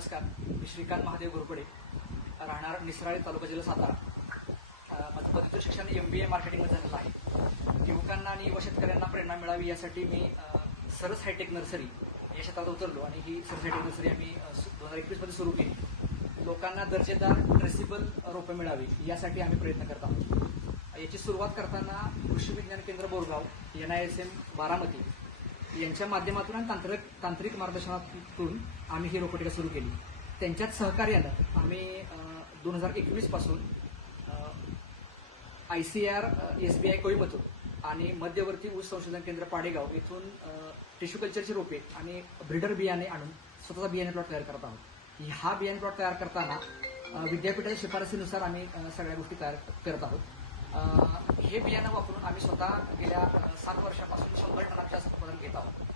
नमस्कार, मी श्रीकांत महादेव घोरपडे, राहणार निसराळे, तालुका जिल्हा सातारा. माझं पदव्युत्तर शिक्षण MBA मार्केटिंगमध्ये झालेलं आहे. युवकांना आणि युवा शेतकऱ्यांना प्रेरणा मिळावी यासाठी मी सरस हायटेक नर्सरी या क्षेत्रात उतरलो आणि ही सरस हायटेक नर्सरी आम्ही 2021 सुरू केली. लोकांना दर्जेदार ट्रेसेबल रोपं मिळावी यासाठी आम्ही प्रयत्न करत आहोत. याची सुरुवात करताना कृषी विज्ञान केंद्र बोरगाव, NISM बारामती यांच्या माध्यमातून आणि तांत्रिक मार्गदर्शनातून आम्ही ही रोपवाटिका सुरू केली. त्यांच्याच सहकार्यानं आम्ही 2021 पासून ICAR SBI कोईमतूर आणि मध्यवर्ती ऊस संशोधन केंद्र पाडेगाव येथून टिश्यू कल्चरची रोपे आणि ब्रीडर बियाणे आणून स्वतःचा बियाणे प्लॉट तयार करत आहोत. हा बियाणे प्लॉट तयार करताना विद्यापीठाच्या शिफारसीनुसार आम्ही सगळ्या गोष्टी तयार करत आहोत. हे बियाणं वापरून आम्ही स्वतः गेल्या 7 वर्षापासून 100 टनांच्या उत्पादन घेत आहोत.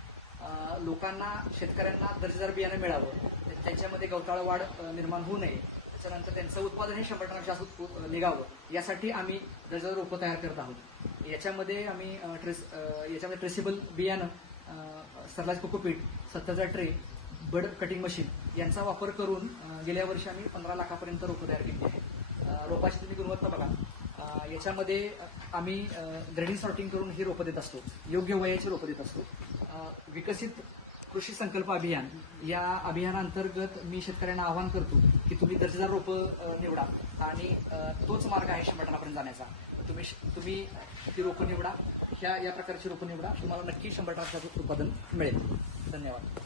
लोकांना, शेतकऱ्यांना दर्जेदार बियाणं मिळावं, त्यांच्यामध्ये गवताळ वाढ निर्माण होऊ नये, त्याच्यानंतर त्यांचं उत्पादन हे 100 टनांच्या आसपास निघावं यासाठी आम्ही दर्जेदार रोपं तयार करत आहोत. याच्यामध्ये आम्ही ट्रेसेबल बियाणं, सरलाज कोकोपीट, 70चा ट्रे, बड कटिंग मशीन यांचा वापर करून गेल्या वर्षी आम्ही 15 लाखापर्यंत रोपं तयार केली आहे. रोपाची तुम्ही गुणवत्ता बघा. याच्यामध्ये आम्ही ग्रेडिंग सॉर्टिंग करून ही रोपं देत असतो, योग्य वयाची रोपं देत असतो. विकसित कृषी संकल्प अभियान या अभियानांतर्गत मी शेतकऱ्यांना आवाहन करतो की तुम्ही दर्जेदार रोपं निवडा आणि तोच मार्ग आहे 100 टनापर्यंत जाण्याचा. तुम्ही ती रोपं निवडा, या प्रकारची रोपं निवडा, तुम्हाला नक्की 100 टनाचं उत्पादन मिळेल. धन्यवाद.